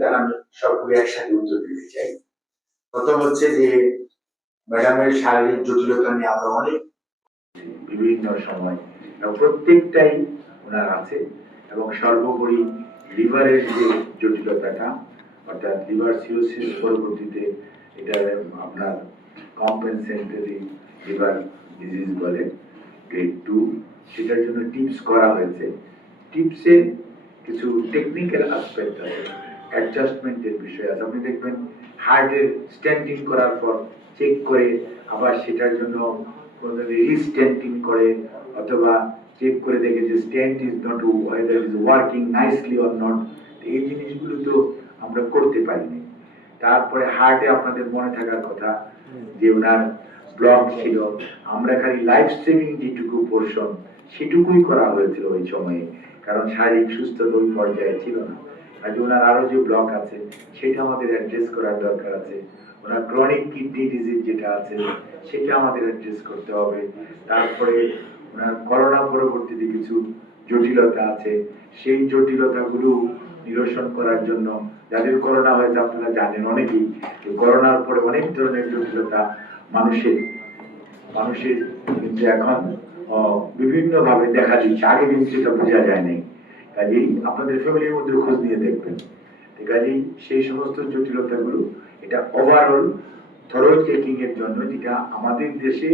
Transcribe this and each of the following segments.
দেন আমি সবগুলো একসাথে উত্তর দিতে চাই। প্রথম হচ্ছে যে, ম্যাডামের শারীরিক জটিলতা নিয়ে আমরা অনেক বিভিন্ন সময় প্রত্যেকটাই ওনার আছে এবং সর্বোপরি লিভারের যে জটিলতাটা, অর্থাৎ লিভার সিরোসিস পরবর্তীতে এটা আপনার কম্পেনসেন্টারি লিভার ডিজিজ বলে গ্রেড টু সেটার জন্য টিপস করা হয়েছে। টিপসের কিছু টেকনিক্যাল অ্যাসপেক্ট আছে। অ্যাডজাস্টমেন্টের বিষয় আছে। আপনি দেখবেন হার্টের স্ট্যান্ডিং করার পর চেক করে আবার সেটার জন্য রিস্ট্যান্টিং করে অথবা চেক করে দেখে যে stand is not whether is working nicely or not এই জিনিসগুলো তো আমরা করতে পারিনি। তারপরে হার্টে আপনাদের মনে থাকার কথা যে ওনার ব্লক ছিল। আমরা খালি লাইফ সেভিং যেটুকু পোর্শন সেটুকুই করা হয়েছিল ওই সময়ে। কারণ শারীরিক সুস্থতা ওই পর্যায়ে ছিল না। কাজে ওনার আরও যে ব্লক আছে, সেটা আমাদের অ্যাড্রেস করার দরকার আছে। ওনার ক্রনিক কিডনি ডিজিজ যেটা আছে, সেটা আমাদের অ্যাড্রেস করতে হবে। তারপরে ওনার করোনা পরবর্তীতে কিছু জটিলতা আছে, সেই জটিলতাগুলো নিরসন করার জন্য যাদের করোনা হয়েছে, আপনারা জানেন অনেকেই যে করোনার পরে অনেক ধরনের জটিলতা মানুষের মানুষের কিন্তু এখন বিভিন্ন ভাবে দেখা দিচ্ছে। আগে কিন্তু সেটা বোঝা যায় নাই। কাজেই আপনাদের ফ্যামিলির মধ্যে খোঁজ নিয়ে দেখবেন। কাজেই সেই সমস্ত জটিলতাগুলো, এটা ওভারঅল থরো চেকিং এর জন্য যেটা আমাদের দেশে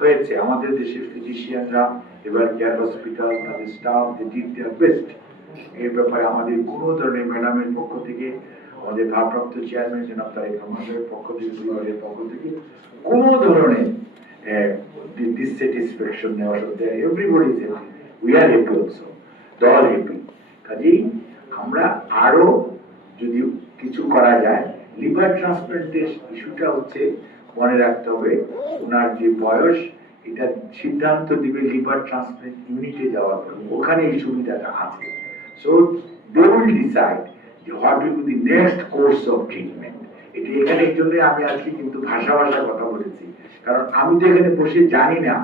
হয়েছে, আমাদের দেশের ফিজিশিয়ানরা এবার কেয়ার হসপিটাল তাদের staff they did their best এই ব্যাপারে আমাদের কোনো ধরনের ম্যাডামের পক্ষ থেকে, আমাদের ভারপ্রাপ্ত চেয়ারম্যান জনাব তারেক রহমানের পক্ষ থেকে বিভাগের পক্ষ থেকে কোনো ধরনের ডিসস্যাটিসফ্যাকশন নেওয়া সত্ত্বে everybody is happy we are happy also দল হ্যাপি কাজেই আমরা আরও যদি কিছু করা যায়, লিভার ট্রান্সপ্লান্টের ইস্যুটা হচ্ছে মনে রাখতে হবে, ওনার যে বয়স, এটা সিদ্ধান্ত দিবে লিভার ট্রান্সপ্লান্ট ইউনিটে যাওয়ার পর ওখানে এই সুবিধাটা আছে। সো দে উইল ডিসাইড যে what will the next course of treatment এটা এখানে এই জন্যই আমি আজকে কিন্তু ভাষা ভাষা কথা বলেছি। কারণ আমি তো এখানে বসে জানি না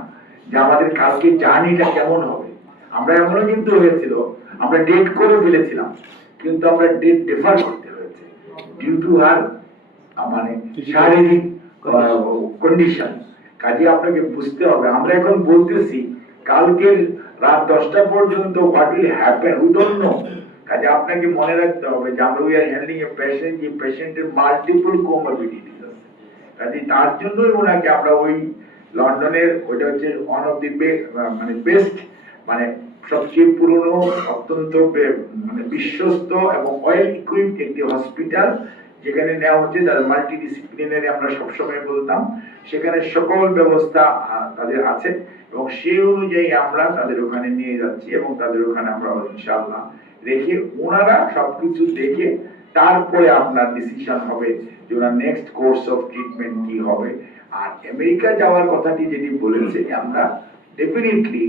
যে আমাদের কালকে জার্নিটা কেমন হবে। আমরা এমনও কিন্তু হয়েছিল আমরা ডেট করে ফেলেছিলাম কিন্তু আমরা ডেট ডেফার করতে হয়েছে ডিউ টু হার মানে শারীরিক কন্ডিশন কাজে আপনাকে বুঝতে হবে আমরা এখন বলতেছি কালকের রাত দশটা পর্যন্ত what will happen we don't know কাজে আপনাকে মনে রাখতে হবে যে আমরা we are handling a patient যে পেশেন্টের মাল্টিপল কোমরবিডিটিস আছে। কাজে তার জন্যই ওনাকে আমরা ওই লন্ডনের ওইটা হচ্ছে ওয়ান অফ দি মানে বেস্ট মানে সবচেয়ে পুরনো, অত্যন্ত মানে বিশ্বস্ত এবং ওয়েল ইকুইপড একটি হসপিটাল যেখানে নেওয়া হচ্ছে তাদের মাল্টি ডিসিপ্লিনারি আমরা সবসময় বলতাম। সেখানে সকল ব্যবস্থা তাদের আছে এবং সেই অনুযায়ী আমরা তাদের ওখানে নিয়ে যাচ্ছি এবং তাদের ওখানে আমরা ইনশাআল্লাহ রেখে ওনারা সবকিছু দেখে তারপরে আপনার ডিসিশন হবে যে ওনার নেক্সট কোর্স অফ ট্রিটমেন্ট কি হবে। আর আমেরিকা যাওয়ার কথাটি যেটি বলেছে আমরা ডেফিনেটলি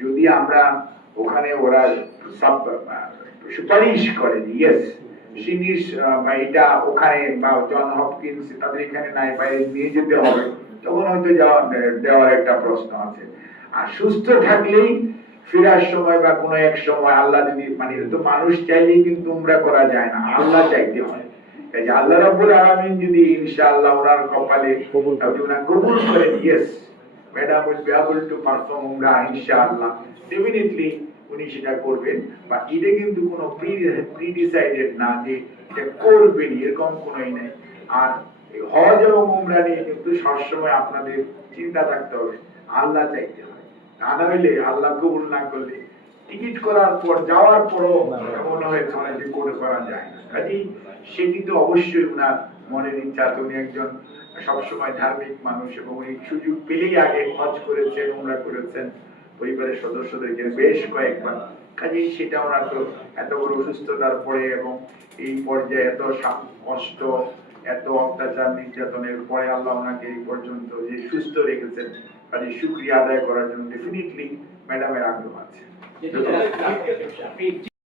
যদি আমরা ওখানে ওরা সাব সুপারিশ করে ইয়েস সিনিস বা এটা ওখানে বা জন হপকিন্স তাদের এখানে নাই বাইরে নিয়ে যেতে হবে তখন হয়তো যাওয়া দেওয়ার একটা প্রশ্ন আছে। আর সুস্থ থাকলেই ফেরার সময় বা কোনো এক সময় আল্লাহ যদি মানে তো মানুষ চাইলেই কিন্তু উমরা করা যায় না আল্লাহ চাইতে হয়। আল্লাহ রাব্বুল আলামিন যদি ইনশাআল্লাহ ওনার কপালে কবুল করে yes madam will be able to perform উমরা ইনশাআল্লাহ ডেফিনেটলি উনি সেটা করবেন। বা এটা কিন্তু কোনো প্রি ডিসাইডেড না যে এটা করবেন, এরকম কোনোই নাই। আর হজ এবং উমরা নিয়ে কিন্তু সবসময় আপনাদের চিন্তা থাকতে হবে। আল্লাহ চাইতে হয়। তা না হইলে আল্লাহ কবুল না করলে টিকিট করার পর, যাওয়ার পরও মনে হয়েছে অনেক যে করে করা যায় না। কাজেই সেটি তো অবশ্যই ওনার মনের ইচ্ছা। তো উনি একজন সবসময় ধার্মিক মানুষ এবং উনি সুযোগ পেলেই আগে হজ করেছেন উমরা করেছেন। পরিবারের সদস্যদেরকে বেশ কয়েকবার। কাজেই সেটা ওনার তো এত বড় অসুস্থতার পরে এবং এই পর্যায়ে এত কষ্ট এত অত্যাচার নির্যাতনের পরে আল্লাহ ওনাকে এই পর্যন্ত যে সুস্থ রেখেছেন কাজে শুক্রিয়া আদায় করার জন্য ডেফিনেটলি ম্যাডামের আগ্রহ আছে।